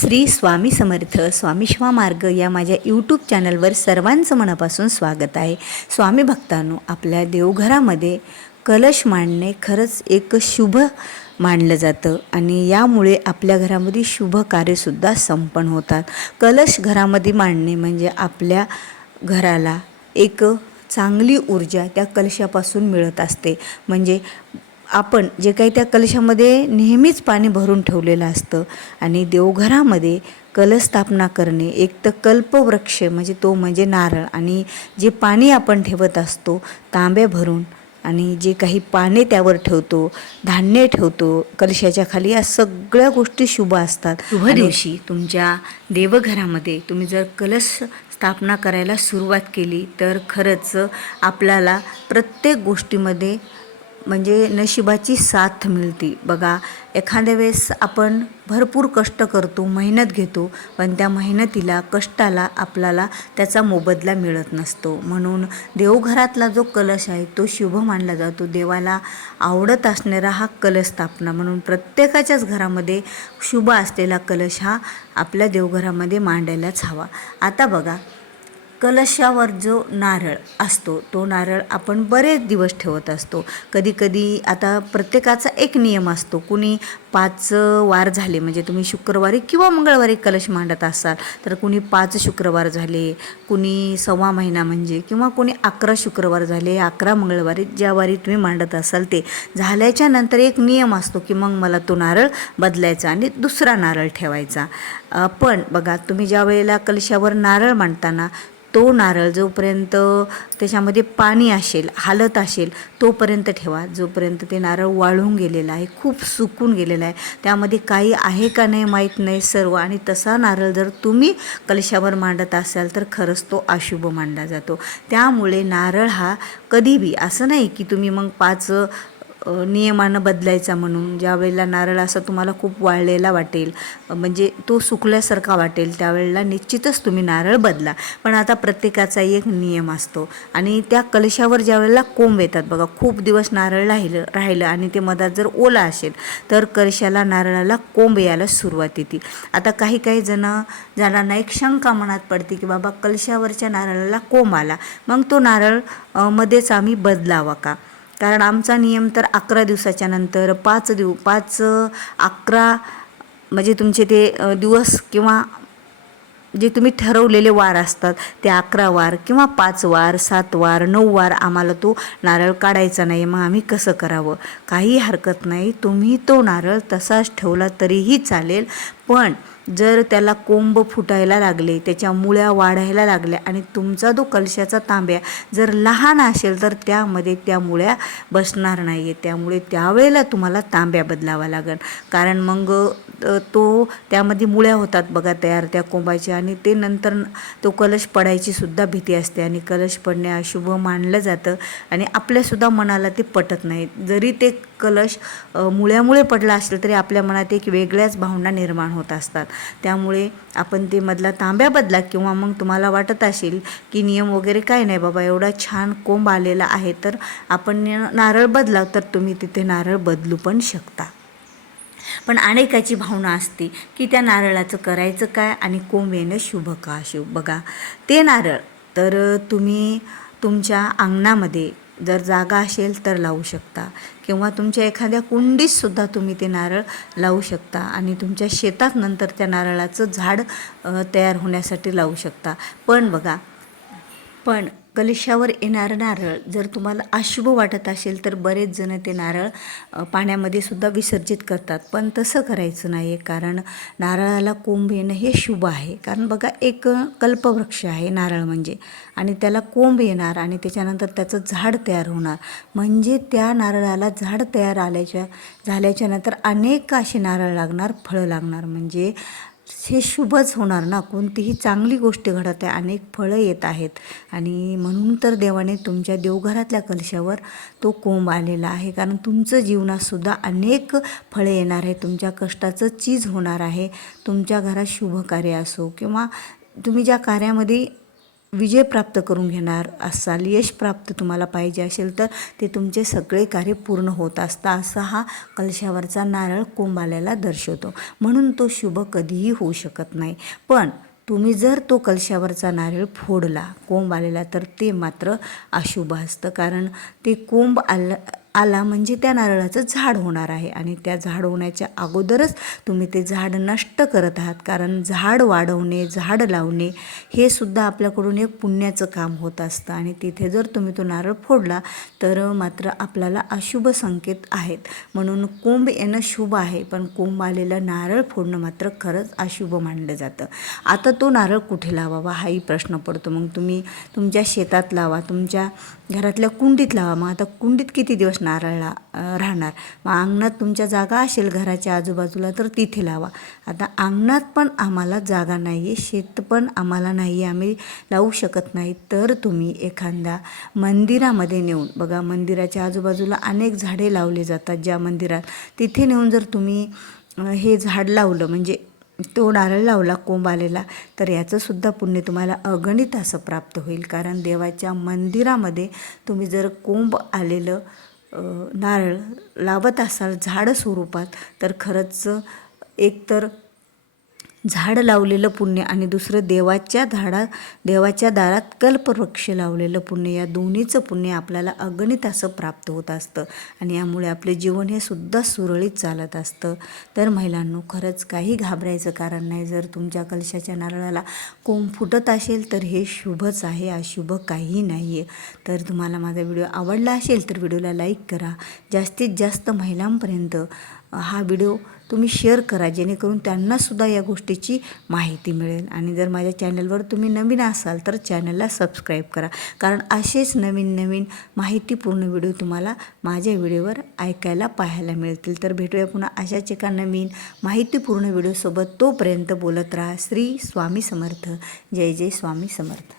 श्री स्वामी समर्थ स्वामी शिवा मार्ग या माझ्या यूट्यूब चॅनलवर सर्वांचं मनापासून स्वागत आहे. स्वामी भक्तांनो, आपल्या देवघरामध्ये कलश मांडणे खरंच एक शुभ मानलं जातं आणि यामुळे आपल्या घरामध्ये शुभ कार्यसुद्धा संपन्न होतात. कलश घरामध्ये मांडणे म्हणजे आपल्या घराला एक चांगली ऊर्जा त्या कलशापासून मिळत असते. म्हणजे आपण जे काही त्या कलशामध्ये नेहमीच पाणी भरून ठेवलेलं असतं आणि देवघरामध्ये कलश स्थापना करणे एक तर कल्पवृक्ष म्हणजे नारळ आणि जे पाणी आपण ठेवत असतो तांब्या भरून आणि जे काही पाने त्यावर ठेवतो, धान्य ठेवतो कलशाच्या खाली, या सगळ्या गोष्टी शुभ असतात. शुभ दिवशी तुमच्या देवघरामध्ये तुम्ही जर कलश स्थापना करायला सुरुवात केली तर खरंच आपल्याला प्रत्येक गोष्टीमध्ये म्हणजे नशिबाची साथ मिळते. बघा, एखाद्या वेळेस आपण भरपूर कष्ट करतो, मेहनत घेतो, पण त्या मेहनतीला, कष्टाला आपल्याला त्याचा मोबदला मिळत नसतो. म्हणून देवघरातला जो कलश आहे तो शुभ मानला जातो. देवाला आवडत असणारा हा कलश स्थापना म्हणून प्रत्येकाच्याच घरामध्ये शुभ असलेला कलश हा आपल्या देवघरामध्ये मांडायलाच हवा. आता बघा, कलशावर जो नारळ असतो तो नारळ आपण बरेच दिवस ठेवत असतो. कधी कधी आता प्रत्येकाचा एक नियम असतो. कुणी 5 वार झाले म्हणजे तुम्ही शुक्रवारी किंवा मंगळवारी कलश मांडत असाल तर कुणी 5 शुक्रवार झाले, कुणी 1.25 महिना म्हणजे, किंवा कुणी 11 शुक्रवार झाले, 11 मंगळवारी, ज्या वारी तुम्ही मांडत असाल ते झाल्याच्या नंतर एक नियम असतो की मग मला तो नारळ बदलायचा आणि दुसरा नारळ ठेवायचा. पण बघा, तुम्ही ज्या वेळेला कलशावर नारळ मांडताना तो नारळ जोपर्यंत त्याच्यामध्ये पाणी असेल, हालत असेल तोपर्यंत ठेवा. जोपर्यंत ते नारळ वाळून गेलेलं आहे, खूप सुकून गेलेलं आहे, त्यामध्ये काही आहे का नाही माहीत नाही सर्व, आणि तसा नारळ जर तुम्ही कलशावर मांडत असाल तर खरंच तो अशुभ मानला जातो. त्यामुळे नारळ हा कधीबी असं नाही की तुम्ही मग 5 नियमानं बदलायचा म्हणून. ज्या वेळेला नारळ असा तुम्हाला खूप वाळलेला वाटेल, म्हणजे तो सुकल्यासारखा वाटेल, त्यावेळेला निश्चितच तुम्ही नारळ बदला. पण आता प्रत्येकाचा एक नियम असतो आणि त्या कलशावर ज्या वेळेला कोंब येतात बघा, खूप दिवस नारळ राहिलं आणि ते मधात जर ओला असेल तर कलशाला, नारळाला कोंब यायला सुरुवात येते. आता काही जणांना एक शंका मनात पडते की बाबा, कलशावरच्या नारळाला कोंब आला, मग तो नारळ मध्येच आम्ही बदलावा का? कारण आमचा नियम तर 11 दिवसाच्या नंतर 5 11 म्हणजे तुमचे ते दिवस किंवा जे तुम्ही ठरवलेले वार असतात ते 11 वार किंवा 5 वार, 7 वार, 9 वार आम्हाला तो नारळ काढायचा नाही. मग आम्ही कसं करावं? काही हरकत नाही, तुम्ही तो नारळ तसाच ठेवला तरीही चालेल. पण जर त्याला कोंब फुटायला लागले, त्याच्या मुळ्या वाढायला लागल्या आणि तुमचा जो कलशाचा तांब्या जर लहान असेल तर त्यामध्ये त्या मुळ्या बसणार नाही आहे. त्यामुळे त्यावेळेला तुम्हाला तांब्या बदलावा लागेल. कारण मग तो त्यामध्ये मुळ्या होतात बघा तयार त्या कोंबाच्या, आणि ते नंतर तो कलश पडायची सुद्धा भीती असते आणि कलश पडणे अशुभ मानलं जातं आणि आपल्यासुद्धा मनाला ते पटत नाही. जरी ते कलश मुळ्यामुळे पडला असेल तरी आपल्या मनात एक वेगळ्याच भावना निर्माण होत असतात. त्यामुळे आपण ते मधला तांब्या बदला, किंवा मग तुम्हाला वाटत असेल की नियम वगैरे काय नाही बाबा, एवढा छान कोंब आलेला आहे तर आपण नारळ बदला, तर तुम्ही तिथे नारळ बदलू पण शकता. पण अनेकाची भावना असते की त्या नारळाचं करायचं काय आणि कोंब येणं शुभ का अशुभ. बघा, ते नारळ तर तुम्ही तुमच्या अंगणामध्ये जर जागा असेल तर लावू शकता, किंवा तुमच्या एखाद्या कुंडीतसुद्धा तुम्ही ते नारळ लावू शकता आणि तुमच्या शेतात नंतर त्या नारळाचं झाड तयार होण्यासाठी लावू शकता. पण बघा, पण कलशावर येणारं नारळ जर तुम्हाला अशुभ वाटत असेल तर बरेच जण ते नारळ पाण्यामध्ये सुद्धा विसर्जित करतात. पण तसं करायचं नाही आहे, कारण नारळाला कोंब येणं हे शुभ आहे. कारण बघा, एक कल्पवृक्ष आहे नारळ म्हणजे, आणि त्याला कोंब येणार आणि त्याच्यानंतर त्याचं झाड तयार होणार, म्हणजे त्या नारळाला झाड तयार झाल्याच्या नंतर अनेक असे नारळ लागणार, फळं लागणार, म्हणजे हे शुभच होणार ना. कोणतीही चांगली गोष्ट घडत आहे, अनेक फळं येत आहेत, आणि म्हणून तर देवाने तुमच्या देवघरातल्या कलशावर तो कोंब आलेला आहे. कारण तुमचं जीवनातसुद्धा अनेक फळे येणार आहे, तुमच्या कष्टाचं चीज होणार आहे. तुमच्या घरात शुभ कार्य असो किंवा तुम्ही ज्या कार्यामध्ये विजय प्राप्त करून घेणार असाल, यश प्राप्त तुम्हाला पाहिजे असेल तर ते तुमचे सगळे कार्य पूर्ण होत असतं, असा हा कलशावरचा नारळ कुंभ आलेला दर्शवतो. म्हणून तो शुभ कधीही होऊ शकत नाही. पण तुम्ही जर तो कलशावरचा नारळ फोडला कोंब आलेला तर ते मात्र अशुभ असतं. कारण ते कोंब आला म्हणजे त्या नारळाचं झाड होणार आहे आणि त्या झाड होण्याच्या अगोदरच तुम्ही ते झाड नष्ट करत आहात. कारण झाड वाढवणे, झाड लावणे हे सुद्धा आपल्याकडून एक पुण्याचं काम होत असतं आणि तिथे जर तुम्ही तो नारळ फोडला तर मात्र आपल्याला अशुभ संकेत आहेत. म्हणून कोंब येणं शुभ आहे, पण कोंब आलेलं नारळ फोडणं मात्र खरंच अशुभ मानलं जातं. आता तो नारळ कुठे लावावा हाही प्रश्न पडतो. मग तुम्ही तुमच्या शेतात लावा, तुमच्या घरातल्या कुंडीत लावा. मग आता कुंडीत किती दिवस नारळ राहणार? मग अंगणात तुमच्या जागा असेल घराच्या आजूबाजूला तर तिथे लावा. आता अंगणात पण आम्हाला जागा नाही आहे, शेत पण आम्हाला नाही आहे, आम्ही लावू शकत नाही, तर तुम्ही एखाद्या मंदिरामध्ये नेऊन बघा, मंदिराच्या आजूबाजूला अनेक झाडे लावली जातात ज्या मंदिरात, तिथे नेऊन जर तुम्ही हे झाड लावलं म्हणजे तो नारळ लावला कोंब आलेला तर याचंसुद्धा पुण्य तुम्हाला अगणित असं प्राप्त होईल. कारण देवाच्या मंदिरामध्ये तुम्ही जर कोंब आलेलं नारळ लावत असाल झाड स्वरूपात तर खरंच एकतर झाड लावलेलं पुण्य आणि दुसरं देवाच्या दारात कल्पवृक्ष लावलेलं पुण्य, या दोन्हीचं पुण्य आपल्याला अगणित असं प्राप्त होत असतं आणि यामुळे आपले जीवन हे सुद्धा सुरळीत चालत असतं. तर महिलांनो, खरंच काही घाबरायचं कारण नाही. जर तुमच्या कलशाच्या नारळाला कोंब फुटत असेल तर हे शुभच आहे, अशुभ काही नाही आहे. तर तुम्हाला माझा व्हिडिओ आवडला असेल तर व्हिडिओला लाईक करा, जास्तीत जास्त महिलांपर्यंत हा व्हिडिओ तुम्ही शेअर करा, जेणेकरून त्यांनासुद्धा या गोष्टीची माहिती मिळेल. आणि जर माझ्या चॅनलवर तुम्ही नवीन असाल तर चॅनलला सबस्क्राईब करा, कारण असेच नवीन नवीन माहितीपूर्ण व्हिडिओ तुम्हाला माझ्या व्हिडिओवर ऐकायला पाहायला मिळतील. तर भेटूया पुन्हा अशाच एका नवीन माहितीपूर्ण व्हिडिओसोबत. तोपर्यंत बोलत राहा श्री स्वामी समर्थ. जय जय स्वामी समर्थ.